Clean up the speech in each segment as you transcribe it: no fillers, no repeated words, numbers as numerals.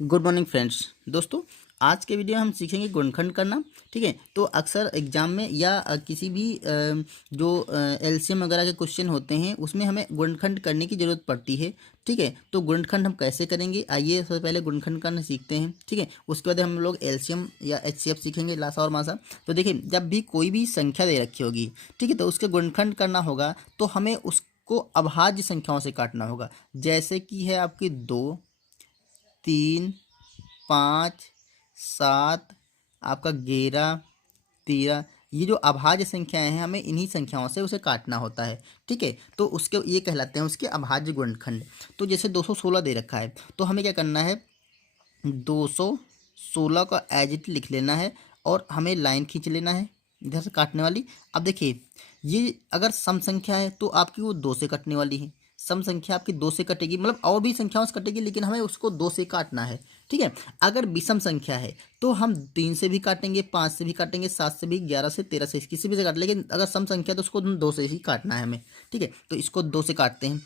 Good morning friends. दोस्तों, आज के वीडियो में हम सीखेंगे गुणनखंड करना। ठीक है, तो अक्सर एग्जाम में या किसी भी जो एलसीएम वगैरह के क्वेश्चन होते हैं उसमें हमें गुणनखंड करने की ज़रूरत पड़ती है। ठीक है, तो गुणनखंड हम कैसे करेंगे, आइए सबसे पहले गुणनखंड करना सीखते हैं। ठीक है, उसके बाद हम लोग एलसीएम या एचसीएफ सीखेंगे, लासा और मासा। तो देखिए, जब भी कोई भी संख्या दे रखी होगी, ठीक है, तो उसके गुणनखंड करना होगा तो हमें उसको अभाज्य संख्याओं से काटना होगा। जैसे कि है आपकी 2, 3, 5, 7, आपका 11, 13। ये जो अभाज्य संख्याएं हैं हमें इन्हीं संख्याओं से उसे काटना होता है। ठीक है, तो उसके ये कहलाते हैं उसके अभाज्य गुणनखंड। तो जैसे 216 दे रखा है तो हमें क्या करना है, 216 का एज इट लिख लेना है और हमें लाइन खींच लेना है इधर से काटने वाली। अब देखिए, ये अगर सम संख्या है तो आपकी वो 2 से कटने वाली है। सम संख्या आपकी 2 से कटेगी, मतलब और भी संख्याओं से कटेगी लेकिन हमें उसको 2 से काटना है। ठीक है, अगर विषम संख्या है तो हम 3 से भी काटेंगे, 5 से भी काटेंगे, 7 से भी, 11 से, 13 से, किसी भी से काट, लेकिन अगर सम संख्या है तो उसको 2 से ही काटना है हमें। ठीक है, तो इसको 2 से काटते हैं।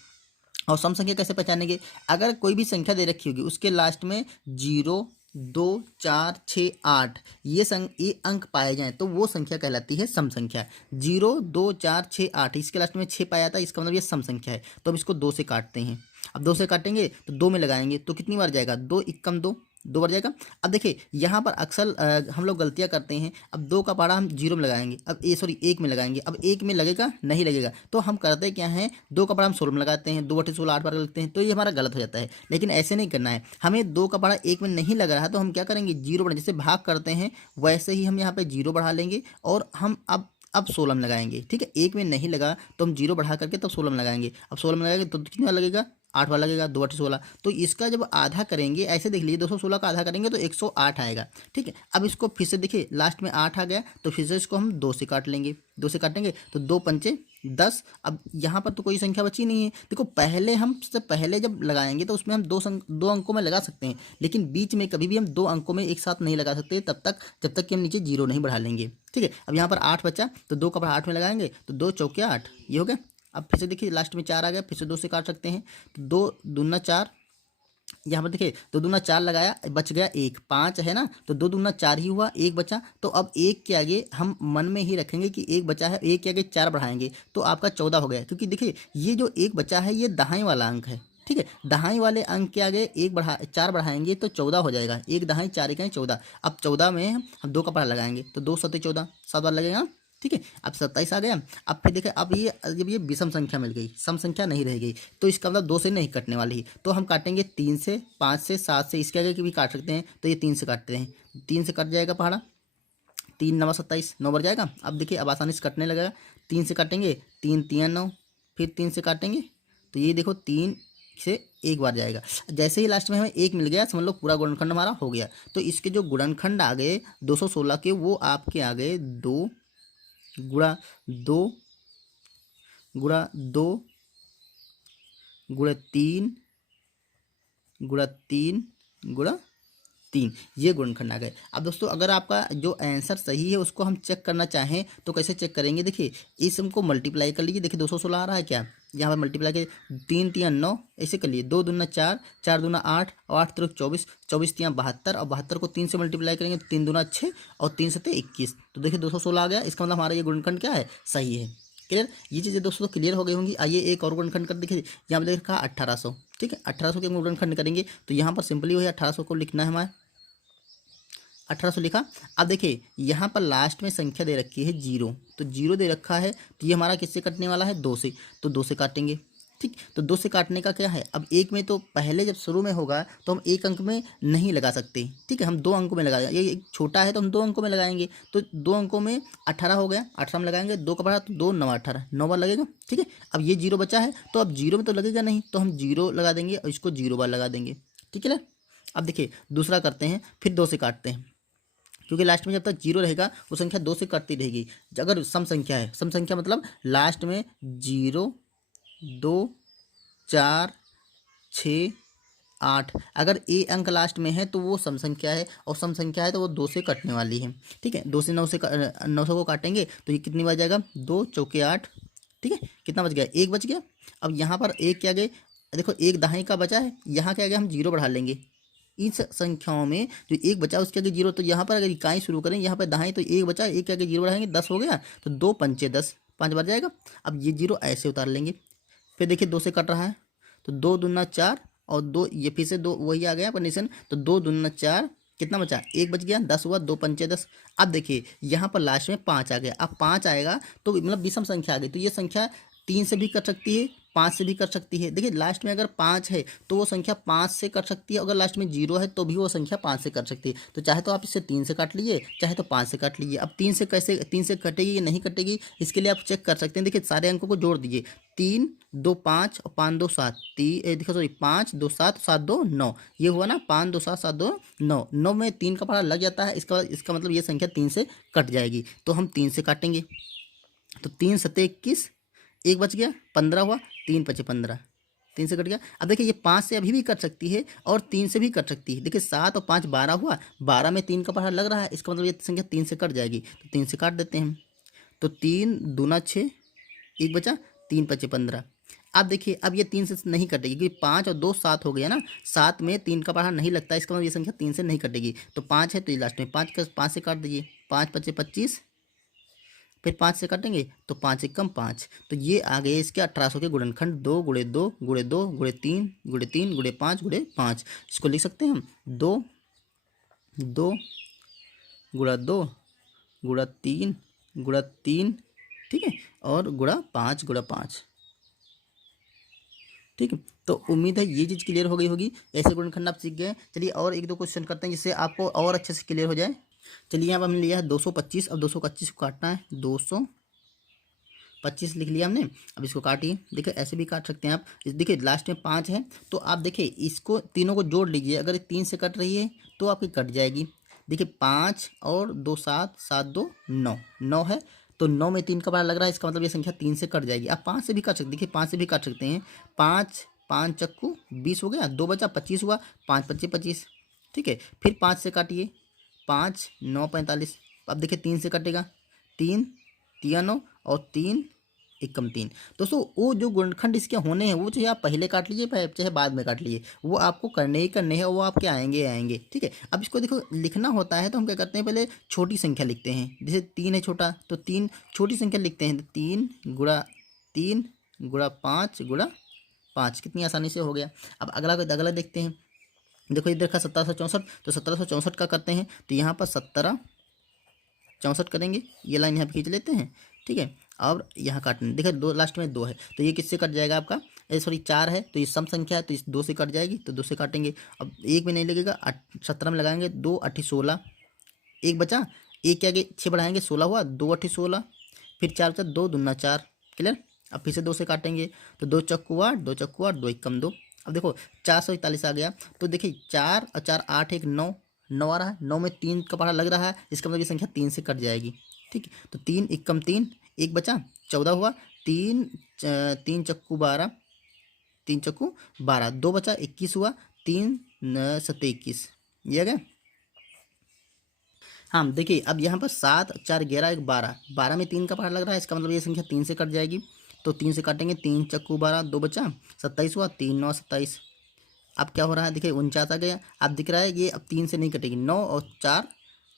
और सम संख्या कैसे पहचानेंगे, अगर कोई भी संख्या दे रखी होगी उसके लास्ट में 0, 2, 4, 6, 8 ये अंक पाए जाएं तो वो संख्या कहलाती है सम संख्या। 0, 2, 4, 6, 8 इसके लास्ट में 6 पाया जाता है, इसका मतलब ये सम संख्या है। तो अब इसको 2 से काटते हैं। अब 2 से काटेंगे तो 2 में लगाएंगे तो कितनी बार जाएगा, 2 एकम 2, 2 बार जाएगा। अब देखिए, यहाँ पर अक्सर हम लोग गलतियाँ करते हैं। अब 2 का पहाड़ा हम 0 में लगाएंगे, अब सॉरी 1 में लगाएंगे। अब 1 में लगेगा नहीं लगेगा, तो हम करते क्या हैं, 2 का पहाड़ा हम 16 में लगाते हैं, 2 बटे 16 8 बार लगते हैं, तो ये हमारा गलत हो जाता है। लेकिन ऐसे नहीं करना है, हमें 2 का पहाड़ा 1 में नहीं लग रहा है तो हम क्या करेंगे, 0 बढ़ा, जैसे भाग करते हैं वैसे ही हम यहाँ पे 0 बढ़ा लेंगे और हम अब 16 में लगाएंगे। ठीक है, 1 में नहीं लगा तो हम 0 बढ़ा करके तब 16 में लगाएंगे। अब 16 में लगाएंगे तो कितनी बार लगेगा, 8 बार लगेगा, 2 बटे 16। तो इसका जब आधा करेंगे, ऐसे देख लीजिए, 216 का आधा करेंगे तो 108 आएगा। ठीक है, अब इसको फिर से देखिए, लास्ट में 8 आ गया तो फिर से इसको हम 2 से काट लेंगे। 2 से काटेंगे तो 2 पंचे 10। अब यहाँ पर तो कोई संख्या बची नहीं है। देखो, पहले हम सबसे पहले जब लगाएंगे तो उसमें हम दो अंकों में लगा सकते हैं, लेकिन बीच में कभी भी हम 2 अंकों में एक साथ नहीं लगा सकते तब तक जब तक कि हम नीचे 0 नहीं बढ़ा लेंगे। ठीक है, अब यहाँ पर 8 बचा तो 2 का पहाड़ा 8 में लगाएंगे तो 2 चौके 8, ये हो गया। अब फिर से देखिए, लास्ट में 4 आ गया, फिर से 2 से काट सकते हैं तो 2 दूना 4। यहाँ पर देखिए, 2 दूना 4 लगाया, बच गया 1, 5 है ना, तो 2 दूना 4 ही हुआ, 1 बचा। तो अब 1 के आगे हम मन में ही रखेंगे कि 1 बचा है, 1 के आगे 4 बढ़ाएंगे तो आपका 14 हो गया। क्योंकि देखिए, ये जो 1 बचा है ये दहाई वाला अंक है। ठीक है, दहाई वाले अंक के आगे 4 बढ़ाएंगे तो 14 हो जाएगा। 1 दहाई 4 इकाई 14। अब 14 में हम 2 का पहाड़ा लगाएंगे तो 2 सत्ते 14, 7 बार लगेगा। ठीक है, अब 27 आ गया। अब फिर देखिए, अब ये जब ये विषम संख्या मिल गई, सम संख्या नहीं रह गई, तो इसका मतलब 2 से नहीं कटने वाली। तो हम काटेंगे 3 से, 5 से, 7 से, इसके आगे की भी काट सकते हैं तो ये 3 से काटते हैं। 3 से कट जाएगा पहाड़ा, 3 नवा 27, 9 बार जाएगा। अब देखिए, अब आसानी से कटने लगेगा। 3 से काटेंगे, 3 3 9, फिर 3 से काटेंगे तो ये देखो 3 से एक बार जाएगा। जैसे ही लास्ट में हमें 1 मिल गया, समझ लो पूरा गुणनखंड हमारा हो गया। तो इसके जो गुणनखंड आ गए 216 के, वो आपके आ गए 2 गुणा 2 गुणा 2 गुणा 3 गुणा 3 गुणा 3, ये गुणनखंड आ गए। अब दोस्तों, अगर आपका जो आंसर सही है उसको हम चेक करना चाहें तो कैसे चेक करेंगे, देखिए इस हमको मल्टीप्लाई कर लीजिए। देखिए 216 आ रहा है क्या, यहाँ पर मल्टीप्लाई के 3 3 9 ऐसे कर लिए, 2 दूना 4, 4 दूना 8 और 8 3 24, 24 3 72 और 72 को 3 से मल्टीप्लाई करेंगे तो 3 दूना 6 और 3 सत्ते 21। तो देखिए 216 आ गया, इसका मतलब हमारा ये गुणनखंड क्या है, सही है। क्लियर, ये चीज़ें दोस्तों क्लियर हो गई होंगी। आइए एक और गुणनखंड कर देखिए, यहाँ पर देखा 1800। ठीक है, 1800 के गुणनखंड करेंगे तो यहाँ पर सिंपली वही 1800 को लिखना है हमारे, 1800 लिखा। अब देखिए, यहाँ पर लास्ट में संख्या दे रखी है 0, तो 0 दे रखा है तो ये हमारा किससे कटने वाला है, 2 से। तो 2 से काटेंगे। ठीक, तो 2 से काटने का क्या है, अब 1 में तो पहले जब शुरू में होगा तो हम 1 अंक में नहीं लगा सकते। ठीक है, हम 2 अंकों में लगा, ये एक छोटा है तो हम 2 अंकों में लगाएंगे। तो 2 अंकों में 18 हो गया, 18 में लगाएंगे, 2 का पड़ा तो 2 9 18, 9 बार लगेगा। ठीक है, अब ये 0 बचा है तो अब 0 में तो लगेगा नहीं, तो हम 0 लगा देंगे और इसको 0 बार लगा देंगे। ठीक है ना, अब देखिए दूसरा करते हैं, फिर 2 से काटते हैं, क्योंकि लास्ट में जब तक 0 रहेगा वो संख्या 2 से कटती रहेगी। अगर सम संख्या है, सम संख्या मतलब लास्ट में 0, 2, 4, 6, 8, अगर ए अंक लास्ट में है तो वो सम संख्या है, और सम संख्या है तो वो 2 से कटने वाली है। ठीक है, 2 से 900 को काटेंगे तो ये कितनी बार जाएगा, 2 चौके 8। ठीक है, कितना बच गया, 1 बच गया। अब यहाँ पर 1 क्या गए, देखो 1 दहाई का बचा है, यहाँ क्या गया, हम 0 बढ़ा लेंगे। इस संख्याओं में जो एक बचा उसके आगे जीरो, तो यहाँ पर अगर इकाई शुरू करें, यहाँ पर दाएं तो एक बचा, एक के आगे जीरो बढ़ाएंगे 10 हो गया, तो 2 पंचे 10, 5 बार जाएगा। अब ये जीरो ऐसे उतार लेंगे, फिर देखिए 2 से कट रहा है तो 2 दूना 4 और 2 ये फिर से 2 वही आ गया कंडीशन, तो 2 दूना 4 कितना बचा, एक बच गया, 10 हुआ, 2 पंचे 10। अब देखिए यहाँ पर लास्ट में 5 आ गया, अब 5 आएगा तो मतलब विषम संख्या आ गई, तो ये संख्या 3 से भी कट सकती है, 5 से भी कट सकती है। देखिए लास्ट में अगर 5 है तो वो संख्या 5 से कट सकती है, अगर लास्ट में 0 है तो भी वो संख्या 5 से कट सकती है। तो चाहे तो आप इसे 3 से काट लीजिए, चाहे तो 5 से काट लीजिए। अब 3 से कैसे, 3 से कटेगी या नहीं कटेगी, इसके लिए आप चेक कर सकते हैं। देखिए सारे अंकों को जोड़ दीजिए, 3 2 5 और 5 2 7, देखो सॉरी 5 2 7 7 2 9, ये हुआ ना 5 2 7 7 2 9, 9 में 3 का पहाड़ा लग जाता है, इसका मतलब ये संख्या 3 से कट जाएगी। तो हम 3 से काटेंगे, तो 3 सत्ते 21, एक बच गया, 15 हुआ, 3 पचे 15, 3 से कट गया। अब देखिए ये 5 से अभी भी कट सकती है और 3 से भी कट सकती है। देखिए 7 और 5 12 हुआ, 12 में 3 का पहाड़ा लग रहा है, इसका मतलब ये संख्या 3 से कट जाएगी, तो 3 से काट देते हैं हम। तो 3 दूना 6, एक बचा, 3 पचे 15। अब देखिए अब ये 3 से नहीं कटेगी, क्योंकि 5 और 2 7 हो गया ना, 7 में 3 का पहाड़ा नहीं लगता, इसका मतलब ये संख्या 3 से नहीं कटेगी। तो 5 है तो ये लास्ट में 5 से काट दीजिए, 5 पचे 25, फिर 5 से काटेंगे तो 5 एकम 5, तो ये आ गए इसके 1800 के गुणनखंड, 2 गुणे 2 गुणे 2 गुणे 3 गुणे 3 गुणे 5 गुणे 5। इसको लिख सकते हैं हम 2 2 गुणा 2 गुणा 3 गुणा 3, ठीक है, और गुणा 5 गुणा 5, ठीक है। तो उम्मीद है ये चीज़ क्लियर हो गई होगी, ऐसे गुणनखंड आप सीख गए। चलिए और एक दो क्वेश्चन करते हैं जिससे आपको और अच्छे से क्लियर हो जाए। चलिए यहाँ पर हमने लिया है 225, अब 225 को काटना है, 225 लिख लिया हमने। अब इसको काटिए, देखिए ऐसे भी काट सकते हैं आप। देखिए लास्ट में 5 है तो आप देखिए इसको तीनों को जोड़ लीजिए, अगर 3 से कट रही है तो आपकी कट जाएगी। देखिए 5 और 2 7, 7 2 9, 9 है तो 9 में 3 का पहाड़ा लग रहा है, इसका मतलब ये संख्या 3 से कट जाएगी। आप 5 से भी काट सकते, देखिए 5 से भी काट सकते हैं। 5 5 चक्कू 20 हो गया, 2 बचा 25 हुआ, 5 पच्चे 25, ठीक है। फिर 5 से काटिए, 5 9 45, अब देखिए 3 से कटेगा, 3 3 9 और 3 एकम 3। दोस्तों वो जो गुणनखंड इसके होने हैं वो चाहे आप पहले काट लीजिए चाहे बाद में काट लीजिए, वो आपको करने ही करने हैं, वो आपके आएंगे आएंगे, ठीक है। अब इसको देखो लिखना होता है तो हम क्या करते हैं, पहले छोटी संख्या लिखते हैं। जैसे 3 है छोटा, तो 3 छोटी संख्या लिखते हैं, 3 गुणा 3 गुणा 5 गुणा 5, कितनी आसानी से हो गया। अब अगला देखते हैं। देखो इधर का 1764, तो 1764 का करते हैं, तो यहाँ पर 1764 करेंगे, ये लाइन यहाँ पे खींच लेते हैं, ठीक है। और यहाँ काटने, देखिए 2 लास्ट में 2 है तो ये किससे कट जाएगा आपका, सॉरी 4 है तो ये सम संख्या है तो इस 2 से कट जाएगी, तो 2 से काटेंगे। अब एक में नहीं लगेगा, 17 में लगाएंगे, 2 8 16, एक बचा, एक के आगे 6 बढ़ाएंगे, 16 हुआ, 2 8 16, फिर 4 बचा, 2 दूना 4, क्लियर। अब फिर से 2 से काटेंगे, तो 2 चक्कू 8, 2 चक्कू 8, 2 एकम 2। अब देखो 441 आ गया, तो देखिए 4 और 4 8 1 9, 9 आ रहा है, 9 में 3 का पहाड़ा लग रहा है, इसका मतलब ये संख्या 3 से कट जाएगी, ठीक है। तो 3 एकम 3, एक बचा, 14 हुआ, 3 3 चक्कू 12, 3 चक्कू 12, 2 बचा, 21 हुआ, 3 सत्ते 21, ये आ गया। हाँ देखिए अब यहाँ पर 7 4 11 1 12, 12 में 3 का पहाड़ा लग रहा है, इसका मतलब ये संख्या 3 से कट जाएगी, तो 3 से काटेंगे, 3 चक्कू 12, 2 बचा, 27 हुआ, 3 9 27। अब क्या हो रहा है, देखिए 49 आ गया, अब दिख रहा है ये अब 3 से नहीं कटेगी, 9 और 4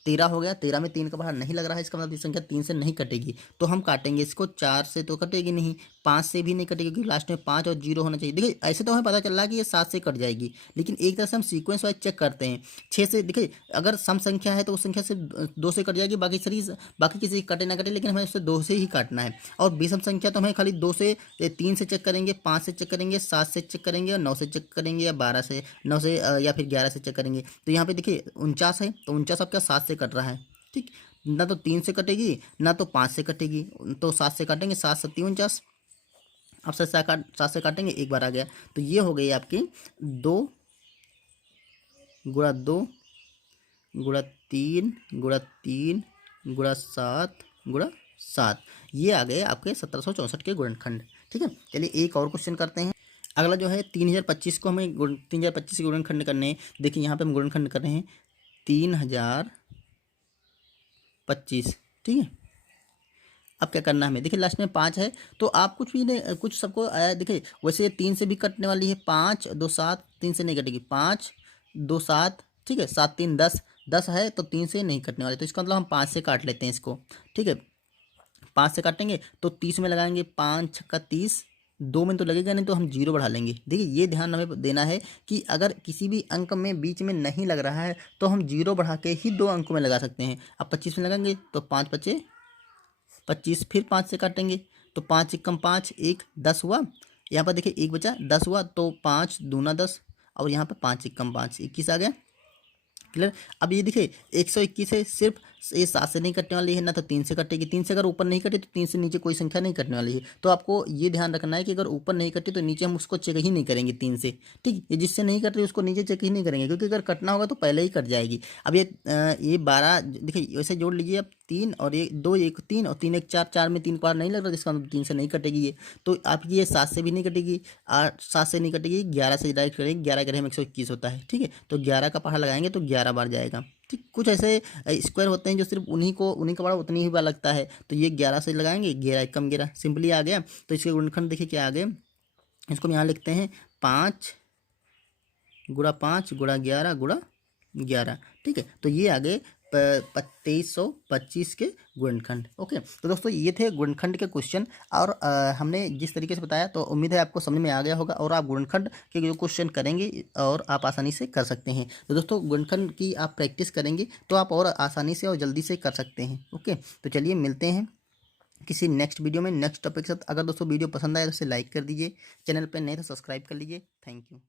13 हो गया, 13 में 3 का पहाड़ा नहीं लग रहा है, इसका मतलब ये संख्या 3 से नहीं कटेगी, तो हम काटेंगे इसको, 4 से तो कटेगी नहीं, 5 से भी नहीं कटेगी, क्योंकि लास्ट में 5 और 0 होना चाहिए। देखिए ऐसे तो हमें पता चल रहा है कि ये 7 से कट जाएगी, लेकिन एक तरह से हम सीक्वेंस वाइज चेक करते हैं। 6 से देखिए अगर सम संख्या है तो उस संख्या से 2 से कट जाएगी, बाकी किसी कटे ना कटे, लेकिन हमें उससे 2 से ही काटना है। और विषम संख्या तो हमें खाली 2 से 3 से चेक करेंगे, 5 से चेक करेंगे, 7 से चेक करेंगे, और 9 से चेक करेंगे, या 12 से 9 से या फिर 11 से चेक करेंगे। तो यहाँ पे देखिए 49 है तो 49 आपका 7 से कट रहा है, ठीक, ना तो 3 से कटेगी ना तो 5 से कटेगी, तो 7 से काटेंगे, 7 7 49, अब 7 से काटेंगे, एक बार आ गया, तो ये हो गई आपकी 2 गुणा 2 गुणा 3 गुणा 3 गुणा 7 गुणा 7, ये आ गए आपके 1764 के गुणनखंड, ठीक है। चलिए एक और क्वेश्चन करते हैं। अगला जो है 3025 को हमें 3025 के गुणनखंड करने हैं। देखिए यहाँ पे हम गुणनखंड कर रहे हैं 3025, ठीक है। अब क्या करना है हमें, देखिए लास्ट में 5 है तो आप कुछ भी नहीं, कुछ सबको आया, देखिए वैसे 3 से भी कटने वाली है, 5 2 7, 3 से नहीं कटेगी, 5 दो सात, ठीक है, सात तीन 10, 10 है तो 3 से नहीं कटने वाले, तो इसका मतलब हम 5 से काट लेते हैं इसको, ठीक है। 5 से काटेंगे तो 30 में लगाएंगे, 5 छक्का 30, 2 में तो लगेगा नहीं, तो हम जीरो बढ़ा लेंगे। देखिए ये ध्यान हमें देना है कि अगर किसी भी अंक में बीच में नहीं लग रहा है तो हम जीरो बढ़ा के ही 2 अंकों में लगा सकते हैं। अब 25 में लगाएंगे तो 5 पचे 25, फिर 5 से काटेंगे तो 5 एकम 5, 1 10 हुआ। यहाँ पर देखिए 1 बचा, 10 हुआ, तो 5 दूना 10, और यहाँ पर 5 एकम 5, 21 आ गया। क्लियर। अब ये देखिए 121 है, सिर्फ ये 7 से नहीं कटने वाली है ना, तो 3 से कटेगी। 3 से अगर ऊपर नहीं कटे तो 3 से नीचे कोई संख्या नहीं कटने वाली है। तो आपको ये ध्यान रखना है कि अगर ऊपर नहीं कटे तो नीचे हम उसको चेक ही नहीं करेंगे 3 से, ठीक। ये जिससे नहीं कट रही उसको नीचे चेक ही नहीं करेंगे, क्योंकि अगर कटना होगा तो पहले ही कट जाएगी। अब ये 12 देखिए वैसे जोड़ लीजिए। अब 3 और ये 2, 1 3 और 3 1 4, 4 में 3 बार नहीं लग रहा, जिसका मतलब 3 से नहीं कटेगी ये। तो आपकी ये 7 से भी नहीं कटेगी, 7 से नहीं कटेगी, 11 से डायरेक्ट करेंगे, 11 करें हम 121 होता है, ठीक है। तो 11 का पहाड़ा लगाएंगे तो 11 बार जाएगा, ठीक। कुछ ऐसे स्क्वायर होते हैं जो सिर्फ उन्हीं का बड़ा उतनी ही बार लगता है, तो ये 11 से लगाएंगे, 11 कम 11 सिंपली आ गया। तो इसके गुणनखंड देखिए क्या आ गए, इसको हम यहाँ लिखते हैं 5 गुणा 5 गुणा 11 गुणा 11, ठीक है। तो ये आ गए 2325 के गुणनखंड। ओके, तो दोस्तों ये थे गुणनखंड के क्वेश्चन, और हमने जिस तरीके से बताया तो उम्मीद है आपको समझ में आ गया होगा, और आप गुणनखंड के जो क्वेश्चन करेंगे और आप आसानी से कर सकते हैं। तो दोस्तों गुणनखंड की आप प्रैक्टिस करेंगे तो आप और आसानी से और जल्दी से कर सकते हैं। ओके, तो चलिए मिलते हैं किसी नेक्स्ट वीडियो में नेक्स्ट टॉपिक के साथ। अगर दोस्तों वीडियो पसंद आए तो इसे लाइक कर दीजिए, चैनल पर नए तो सब्सक्राइब कर लीजिए। Thank you.